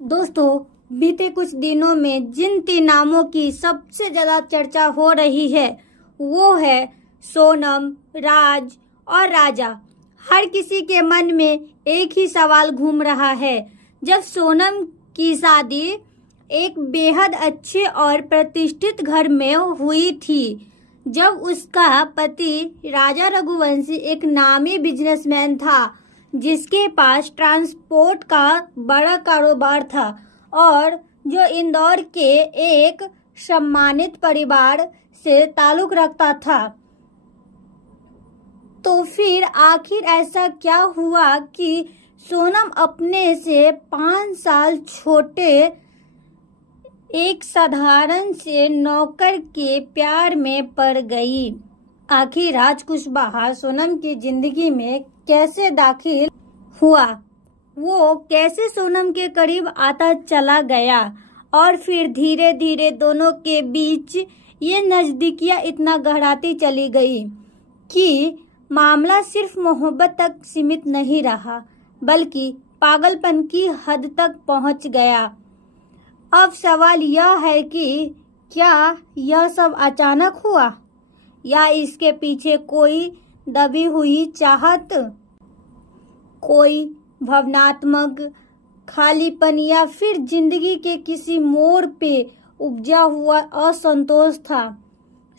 दोस्तों, बीते कुछ दिनों में जिन तीन नामों की सबसे ज्यादा चर्चा हो रही है वो है सोनम, राज और राजा। हर किसी के मन में एक ही सवाल घूम रहा है। जब सोनम की शादी एक बेहद अच्छे और प्रतिष्ठित घर में हुई थी, जब उसका पति राजा रघुवंशी एक नामी बिजनेसमैन था जिसके पास ट्रांसपोर्ट का बड़ा कारोबार था और जो इंदौर के एक सम्मानित परिवार से ताल्लुक रखता था, तो फिर आखिर ऐसा क्या हुआ कि सोनम अपने से 5 साल छोटे एक साधारण से नौकर के प्यार में पड़ गई। आखिर राज कुशवाहा सोनम की जिंदगी में कैसे दाखिल हुआ, वो कैसे सोनम के करीब आता चला गया और फिर धीरे धीरे दोनों के बीच ये नजदीकियां इतना गहराती चली गई कि मामला सिर्फ मोहब्बत तक सीमित नहीं रहा बल्कि पागलपन की हद तक पहुंच गया। अब सवाल यह है कि क्या यह सब अचानक हुआ या इसके पीछे कोई दबी हुई चाहत, कोई भावनात्मक खालीपन या फिर जिंदगी के किसी मोड़ पे उपजा हुआ असंतोष था।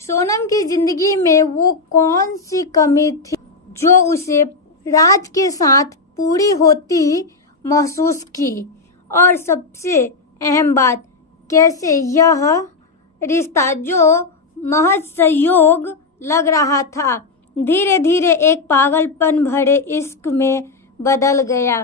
सोनम की जिंदगी में वो कौन सी कमी थी जो उसे राज के साथ पूरी होती महसूस की, और सबसे अहम बात, कैसे यह रिश्ता जो महज संयोग लग रहा था धीरे धीरे एक पागलपन भरे इश्क में बदल गया।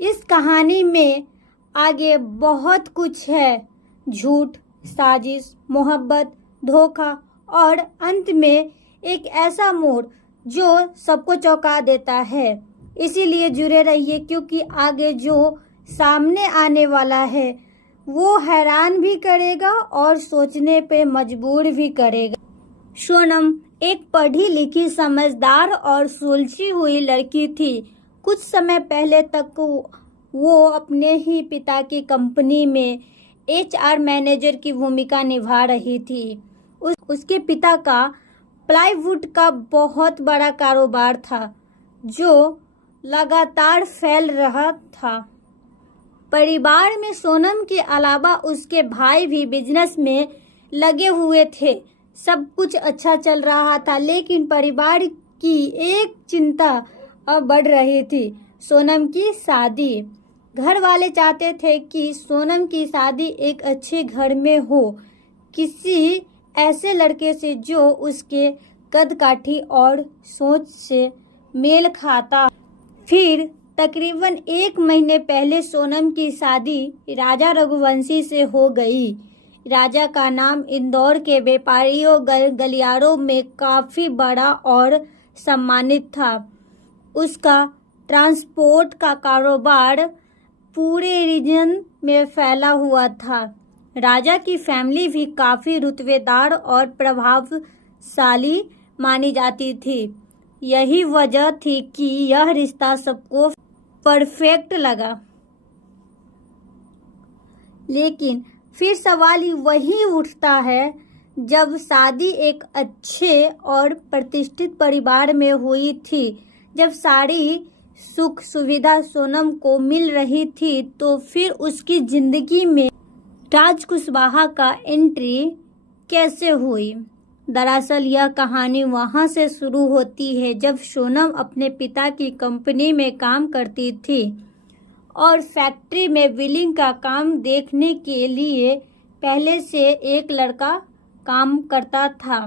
इस कहानी में आगे बहुत कुछ है, झूठ, साजिश, मोहब्बत, धोखा और अंत में एक ऐसा मोड़ जो सबको चौंका देता है। इसीलिए जुड़े रहिए क्योंकि आगे जो सामने आने वाला है वो हैरान भी करेगा और सोचने पे मजबूर भी करेगा। सोनम एक पढ़ी लिखी, समझदार और सुलझी हुई लड़की थी। कुछ समय पहले तक वो अपने ही पिता की कंपनी में HR मैनेजर की भूमिका निभा रही थी। उसके पिता का प्लाईवुड का बहुत बड़ा कारोबार था जो लगातार फैल रहा था। परिवार में सोनम के अलावा उसके भाई भी बिजनेस में लगे हुए थे। सब कुछ अच्छा चल रहा था, लेकिन परिवार की एक चिंता अब बढ़ रही थी, सोनम की शादी। घर वाले चाहते थे कि सोनम की शादी एक अच्छे घर में हो, किसी ऐसे लड़के से जो उसके कद काठी और सोच से मेल खाता। फिर तकरीबन 1 महीने पहले सोनम की शादी राजा रघुवंशी से हो गई। राजा का नाम इंदौर के व्यापारियों गलियारों में काफी बड़ा और सम्मानित था। उसका ट्रांसपोर्ट का कारोबार पूरे रीजन में फैला हुआ था। राजा की फैमिली भी काफी रुतबेदार और प्रभावशाली मानी जाती थी। यही वजह थी कि यह रिश्ता सबको परफेक्ट लगा। लेकिन फिर सवाल वही उठता है, जब शादी एक अच्छे और प्रतिष्ठित परिवार में हुई थी, जब सारी सुख सुविधा सोनम को मिल रही थी, तो फिर उसकी जिंदगी में राज कुशवाहा का एंट्री कैसे हुई। दरअसल यह कहानी वहां से शुरू होती है जब सोनम अपने पिता की कंपनी में काम करती थी और फैक्ट्री में बिलिंग का काम देखने के लिए पहले से एक लड़का काम करता था।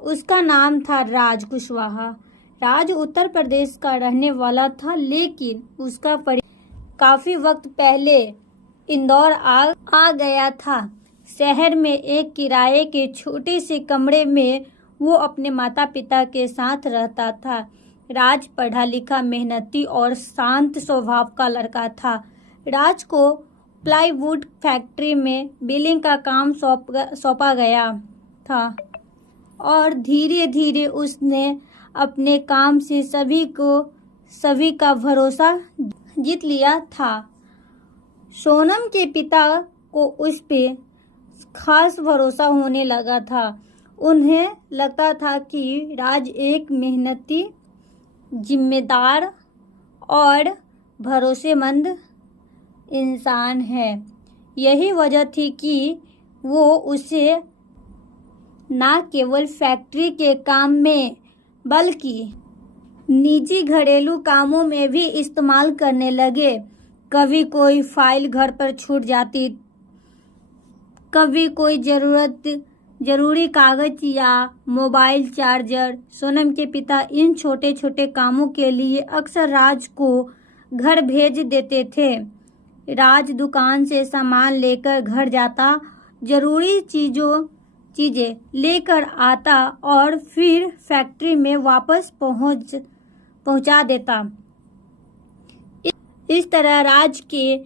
उसका नाम था राज कुशवाहा। राज उत्तर प्रदेश का रहने वाला था, लेकिन उसका काफी वक्त पहले इंदौर आ गया था। शहर में एक किराए के छोटे से कमरे में वो अपने माता पिता के साथ रहता था। राज पढ़ा लिखा, मेहनती और शांत स्वभाव का लड़का था। राज को प्लाईवुड फैक्ट्री में बिलिंग का काम सौंपा गया था और धीरे धीरे उसने अपने काम से सभी का भरोसा जीत लिया था। सोनम के पिता को उस पे खास भरोसा होने लगा था। उन्हें लगता था कि राज एक मेहनती, जिम्मेदार और भरोसेमंद इंसान है। यही वजह थी कि वो उसे न केवल फैक्ट्री के काम में बल्कि निजी घरेलू कामों में भी इस्तेमाल करने लगे। कभी कोई फाइल घर पर छूट जाती, कभी कोई जरूरी कागज या मोबाइल चार्जर। सोनम के पिता इन छोटे छोटे कामों के लिए अक्सर राज को घर भेज देते थे। राज दुकान से सामान लेकर घर जाता, जरूरी चीजें लेकर आता और फिर फैक्ट्री में वापस पहुंचा देता। इस तरह राज के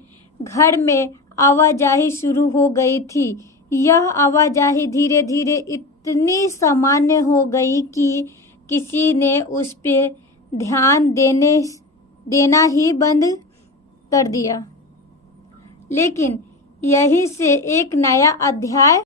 घर में आवाजाही शुरू हो गई थी। यह आवाजाही धीरे धीरे इतनी सामान्य हो गई कि किसी ने उस पे ध्यान देना ही बंद कर दिया। लेकिन यहीं से एक नया अध्याय